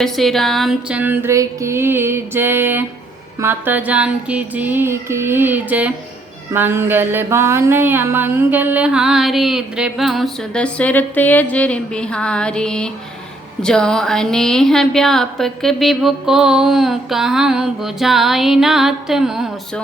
श्री रामचंद्र की जय। माता जानकी जी की जय। मंगल भवन अमंगल हारी, द्रवंश दशरथ अजर बिहारी। जो अनेह व्यापक विभु को, कहूँ बुझाई नाथ मोसो।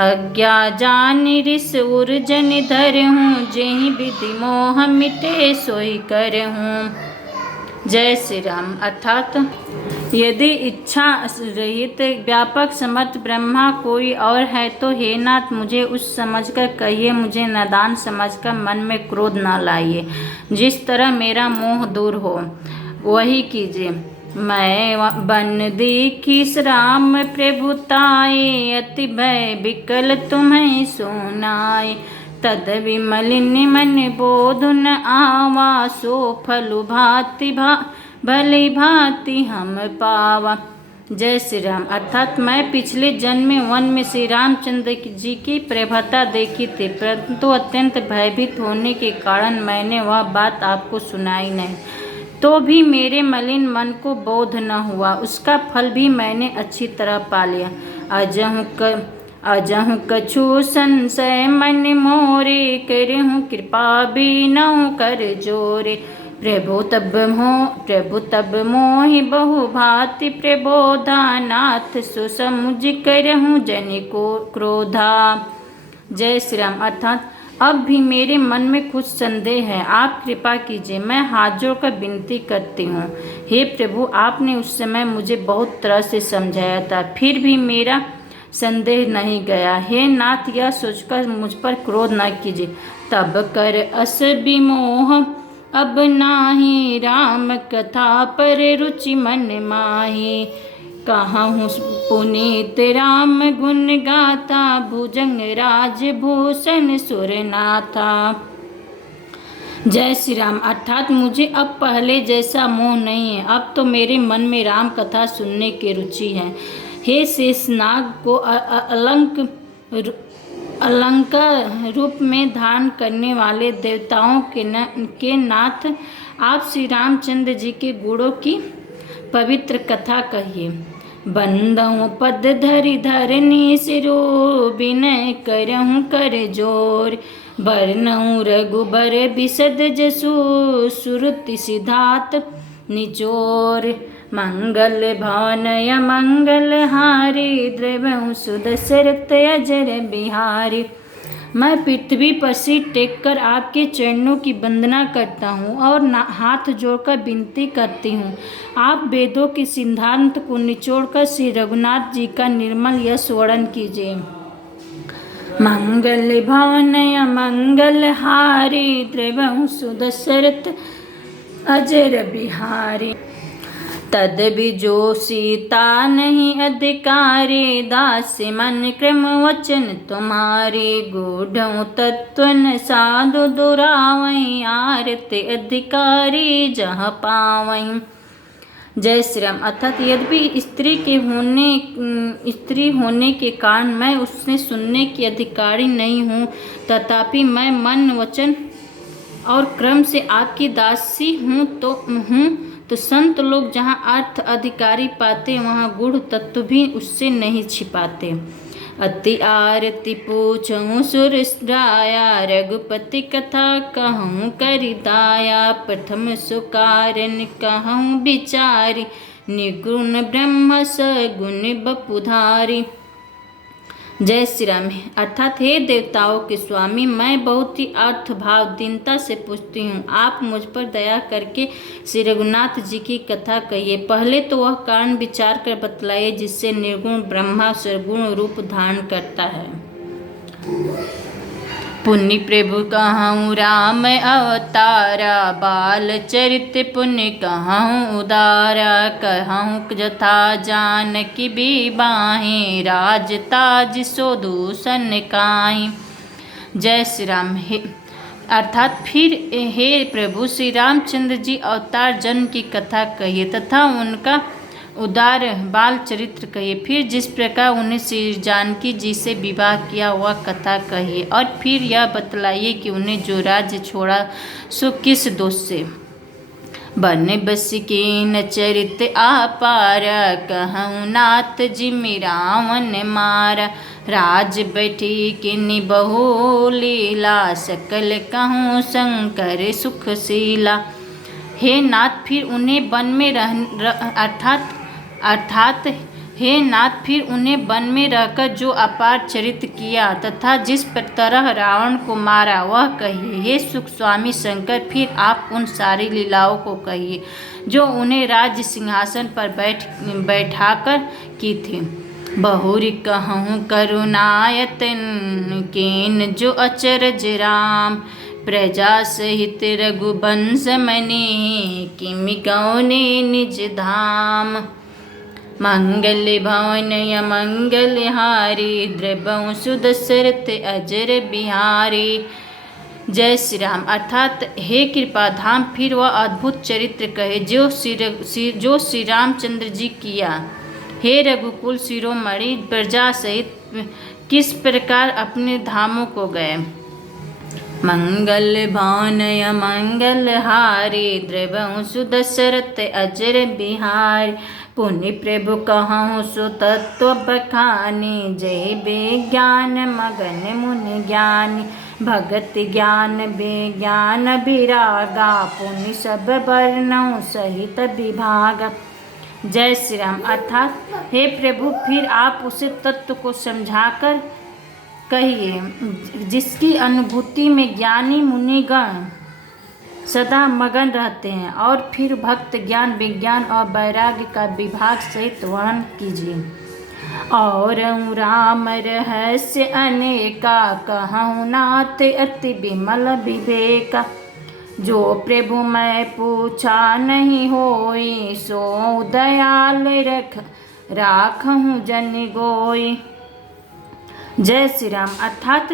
अज्ञा जान ऋष उर्जन धरहूँ, जेहि विधि मोह मिटे सोई करहूँ। जय श्री राम। अर्थात यदि इच्छा रहित व्यापक समर्थ ब्रह्मा कोई और है तो हे नाथ मुझे उस समझकर कहिए, मुझे नादान समझकर मन में क्रोध न लाइए। जिस तरह मेरा मोह दूर हो वही कीजिए। मैं बन देखी राम प्रभुताए, अति भय विकल तुम्हें सुनाए। तद विमलिन मन बोध न आवा, सो फलु भांति भली भांति हम पावा। जय श्री राम। अर्थात मैं पिछले जन्म में वन में श्री रामचंद्र जी की प्रभुता देखी थी, परंतु अत्यंत भयभीत होने के कारण मैंने वह बात आपको सुनाई नहीं। तो भी मेरे मलिन मन को बोध न हुआ, उसका फल भी मैंने अच्छी तरह पा लिया। अजहु कछु संशय मन मोरे, करहूँ कृपा बीनहु कर जोरे। प्रभु तब मोहि बहु भांति प्रबोधा, नाथ सुसमुझ करहूँ जन को क्रोधा। जय श्री राम। अर्थात अब भी मेरे मन में कुछ संदेह है, आप कृपा कीजिए। मैं हाथ जोड़कर विनती करती हूँ, हे प्रभु आपने उस समय मुझे बहुत तरह से समझाया था, फिर भी मेरा संदेह नहीं गया। हे नाथ यह सोचकर मुझ पर क्रोध न कीजिए। तब कर अस विमोह अब नाही, राम कथा पर रुचि मन माही। कहूँ पुनीत राम गुण गाथा, भुजंग राज भूषण सुरनाथा। जय श्री राम। अर्थात मुझे अब पहले जैसा मोह नहीं है, अब तो मेरे मन में राम कथा सुनने की रुचि है। हे शेषनाग को अलंकार रूप में धारण करने वाले देवताओं के नाथ, आप श्री रामचंद्र जी के गुणों की पवित्र कथा कहिए। बंदहूँ पद धरि धरनी सिरो, विनय करहूँ कर जोर। बरनऊँ रघुबर बिसद जसु, सुरति सिधात निचोर। मंगल भवन अमंगल हारी, द्रवंश दशरथ अजर बिहारी। मैं पृथ्वी पर सिर टेक कर आपके चरणों की वंदना करता हूँ और हाथ जोड़कर विनती करती हूँ। आप वेदों के सिद्धांत को निचोड़कर श्री रघुनाथ जी का निर्मल यश वर्णन कीजिए। मंगल भवन अमंगल हारी, द्रवंश दशरथ अजर बिहारी। तद भी जो सीता नहीं अधिकारी, दास मन क्रम वचन तुम्हारे। गूढ़ तत्व न साधु दुरावई, आरत अधिकारी जह पावई। जय श्री राम। अर्थात यद्यपि स्त्री होने के कारण मैं उससे सुनने की अधिकारी नहीं हूँ, तथापि मैं मन वचन और क्रम से आपकी दासी हूँ तो संत लोग जहाँ अर्थ अधिकारी पाते, वहाँ गूढ़ तत्व भी उससे नहीं छिपाते। अति आरती पूछूँ सुरराया, रघुपति कथा कहूँ करि दाया। प्रथम सुकारण कहूँ विचारी, निर्गुण ब्रह्म सगुण बपुधारी। जय श्री राम। अर्थात हे देवताओं के स्वामी, मैं बहुत ही अर्थ भाव दीनता से पूछती हूँ, आप मुझ पर दया करके श्री रघुनाथ जी की कथा कहिए। पहले तो वह कारण विचार कर बतलाइए जिससे निर्गुण ब्रह्मा सर्वगुण रूप धारण करता है। पुण्य प्रभु कहूँ राम अवतारा, बाल चरित पुण्य कहूँ उदारा। कहूँ जथा जानकी बिबाहि, राज ताज सो दूषण काहि। जय श्री राम। अर्थात फिर हे प्रभु श्री रामचंद्र जी अवतार जन्म की कथा कहिए तथा उनका उदार बाल चरित्र कहिए। फिर जिस प्रकार उन्हें श्री जानकी जी से विवाह किया वह कथा कहिए, और फिर यह बतलाइए कि उन्हें जो राज्य छोड़ा सो किस दोष से। बन बस के न चरित आपार, कहूँ नाथ जिमि रावण मारा। राज बैठी के निबहु लीला, सकल कहूँ शंकर सुखशीला। हे नाथ फिर उन्हें वन में अर्थात हे नाथ फिर उन्हें वन में रहकर जो अपार चरित किया तथा जिस तरह रावण को मारा वह कहिए। हे सुख स्वामी शंकर फिर आप उन सारी लीलाओं को कहिए जो उन्हें राज्य सिंहासन पर बैठाकर की थी। बहुरी कहूँ करुणायतन कीन जो अचरज राम, प्रजा सहित रघुवंश मनि किमि गौने निज धाम। मंगल भवन अमंगल हारी, द्रवंशु दशरथ अजर बिहारी। जय श्री राम। अर्थात हे कृपा धाम फिर वह अद्भुत चरित्र कहे जो श्री रामचंद्र जी किया। हे रघुकुल शिरोमणि, प्रजा सहित किस प्रकार अपने धामों को गए। मंगल भवन अमंगल हारी, द्रवंशु दशरथ अजर बिहारी। पुनि प्रभु कहूँ सो तत्व बखानी, जय विज्ञान मगन मुनि ज्ञानी। भगत ज्ञान विज्ञान विरागा, पुनि सब वर्णों सहित विभागा। जय श्री राम। अर्थात हे प्रभु फिर आप उसे तत्व को समझाकर कहिए जिसकी अनुभूति में ज्ञानी मुनिगण सदा मगन रहते हैं, और फिर भक्त ज्ञान विज्ञान और वैराग्य का विभाग सहित वर्णन कीजिए। और राम रहस्य अनेका, कहूँ नाथ अति विमल विवेका। जो प्रभु मैं पूछा नहीं होई, सो दयाल राखहूँ जन गोई। जय श्री राम। अर्थात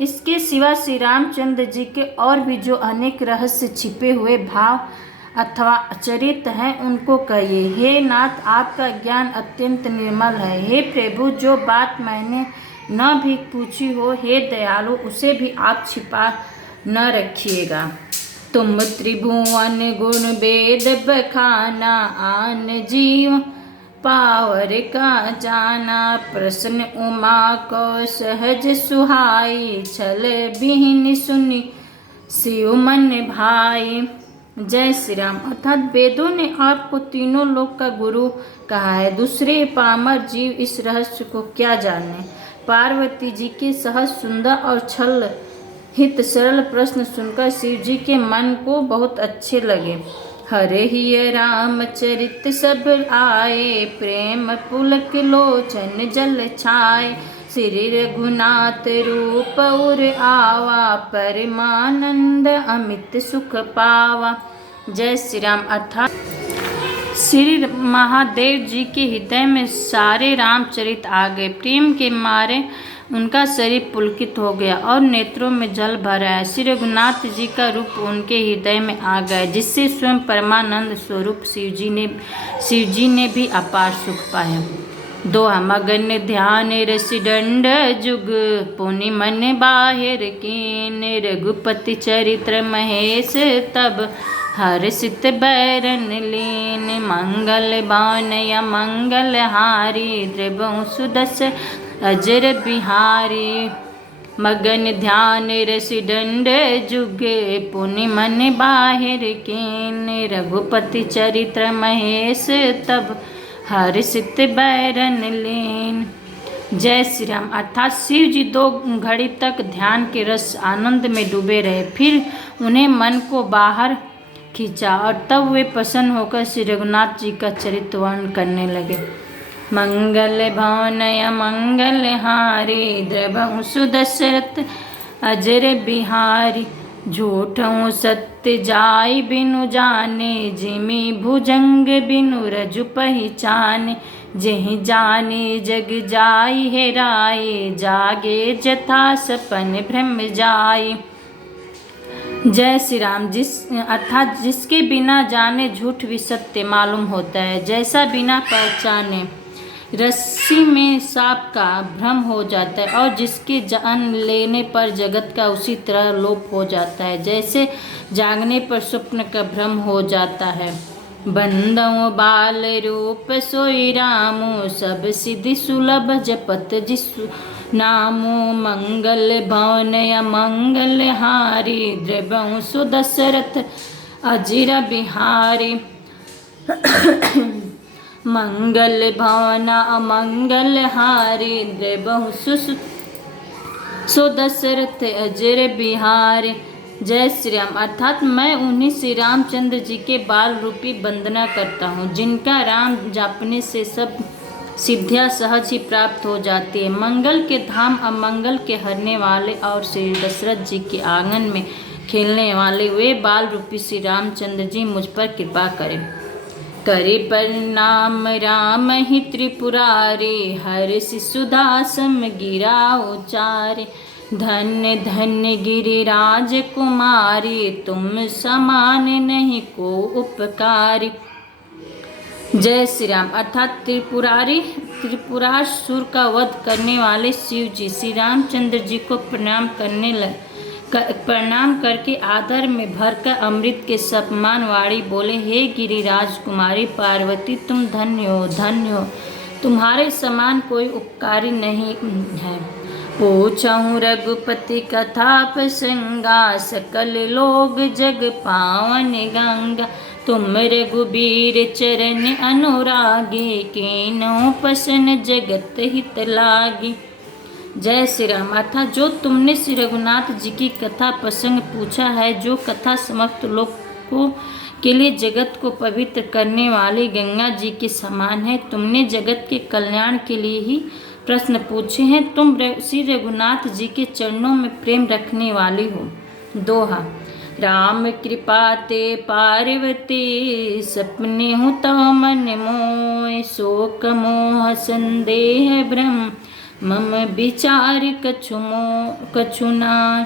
इसके सिवा श्री रामचंद्र जी के और भी जो अनेक रहस्य छिपे हुए भाव अथवा चरित्र हैं उनको कहिए। हे नाथ आपका ज्ञान अत्यंत निर्मल है। हे प्रभु जो बात मैंने न भी पूछी हो, हे दयालु उसे भी आप छिपा न रखिएगा। तुम त्रिभुवन गुण वेद बखाना, आन जीव पावर का जाना। प्रश्न उमा को सहज सुहाई, छल बिहीन सुनी शिव मन भाई। जय श्री राम। अर्थात वेदों ने आपको तीनों लोक का गुरु कहा है, दूसरे पामर जीव इस रहस्य को क्या जाने। पार्वती जी के सहज सुंदर और छल हित सरल प्रश्न सुनकर शिव जी के मन को बहुत अच्छे लगे। हरे ही रामचरित सब आए, प्रेम पुलक लोचन जल छाए। श्री रघुनाथ रूप उर आवा, परमानंद अमित सुख पावा। जय श्री राम। अर्थात श्री महादेव जी के हृदय में सारे रामचरित आ गए। प्रेम के मारे उनका शरीर पुलकित हो गया और नेत्रों में जल भर आया। श्री रघुनाथ जी का रूप उनके हृदय में आ गया, जिससे स्वयं परमानंद स्वरूप शिव जी ने भी अपार सुख पाया। दोहा मगन ध्यान रसि दंड जुग, पुनि मन बाहिर कीन। रघुपति चरित्र महेश तब, हर्षित बैरन लीन। मंगल बान अमंगल हारी, द्रवंशु दशरथ अजर बिहारी। मगन ध्यान रसि दंड जुगे, पुनि मन बाहिर कीन। रघुपति चरित्र महेश तब, हर्षित बैरन लीन। जय श्री राम। अर्थात शिव जी 2 घड़ी तक ध्यान के रस आनंद में डूबे रहे, फिर उन्हें मन को बाहर खींचा और तब वे प्रसन्न होकर श्री रघुनाथ जी का चरित्र वर्णन करने लगे। मंगल भवन अमंगल हारी, द्रवंशु दशरथ अजर बिहारी। झूठों सत्य जाय बिनु जाने, जिमि भुजंग बिनु रजु पहिचाने। जेहि जाने जग जाय हेराए, जागे जथा सपन भ्रम जाय। जय श्री राम। अर्थात जिसके बिना जाने झूठ भी सत्य मालूम होता है, जैसा बिना पहचाने रस्सी में सांप का भ्रम हो जाता है और जिसके जान लेने पर जगत का उसी तरह लोप हो जाता है जैसे जागने पर स्वप्न का भ्रम हो जाता है। बंदौ बाल रूप सोई रामो सब सिद्धि सुलभ जपत जिसु नामो मंगल भवन अमंगल हारी द्रवहु सुदशरथ अजिर बिहारी। मंगल भवन अमंगल हारी द्रवहु सुदशरथ अजिर बिहारी। जय श्री राम। अर्थात मैं उन्हीं श्री रामचंद्र जी के बाल रूपी वंदना करता हूँ जिनका राम जापने से सब सिद्धियाँ सहज ही प्राप्त हो जाती है। मंगल के धाम अमंगल के हरने वाले और श्री दशरथ जी के आंगन में खेलने वाले वे बाल रूपी श्री रामचंद्र जी मुझ पर कृपा करें। करे प्रणाम राम ही त्रिपुरारी हर शिशुदासम गिरा उचारे। धन्य धन्य गिरिराज कुमारी तुम समान नहीं को उपकारी। जय श्री राम। अर्थात त्रिपुरासुर का वध करने वाले शिव जी श्री रामचंद्र जी को प्रणाम करके आदर में भरकर अमृत के समान वाणी बोले, हे गिरिराज कुमारी पार्वती तुम धन्य हो, तुम्हारे समान कोई उपकारी नहीं है। पूछऊँ रघुपति कथा प्रसंगा सकल लोग जग पावन गंगा। तुम रघुबीर चरण अनुरागी कीन्हु पसन जगत हित लागी। जय श्री राम। अर्थात जो तुमने श्री रघुनाथ जी की कथा प्रसंग पूछा है, जो कथा समस्त लोगों के लिए जगत को पवित्र करने वाली गंगा जी के समान है, तुमने जगत के कल्याण के लिए ही प्रश्न पूछे हैं। तुम श्री रघुनाथ जी के चरणों में प्रेम रखने वाली हो। दोहा। राम कृपा ते पार्वती सपने हूँ तो मन मोय। शोक मोह संदेह भ्रम मम विचार कछु नाय।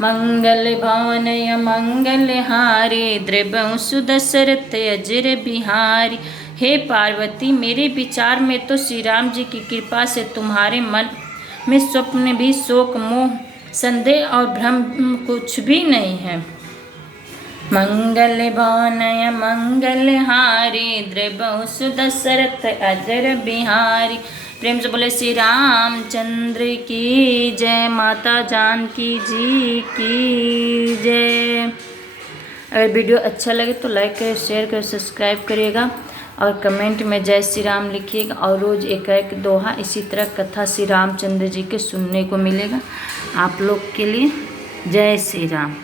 मंगल भवन अमंगल हारी द्रवहु सुदशरथ अजिर बिहारी। हे पार्वती, मेरे विचार में तो श्री राम जी की कृपा से तुम्हारे मन में स्वप्न भी, शोक मोह संदेह और भ्रम कुछ भी नहीं है। मंगल भवन अमंगल हारी द्रवहु सुदशरथ अजिर बिहारी। प्रेम से बोले श्री रामचंद्र की जय, माता जानकी जी की जय। अगर वीडियो अच्छा लगे तो लाइक करें, शेयर करें, सब्सक्राइब करिएगा और कमेंट में जय श्री राम लिखिएगा। और रोज़ एक दोहा इसी तरह कथा श्री रामचंद्र जी के सुनने को मिलेगा आप लोग के लिए। जय श्री राम।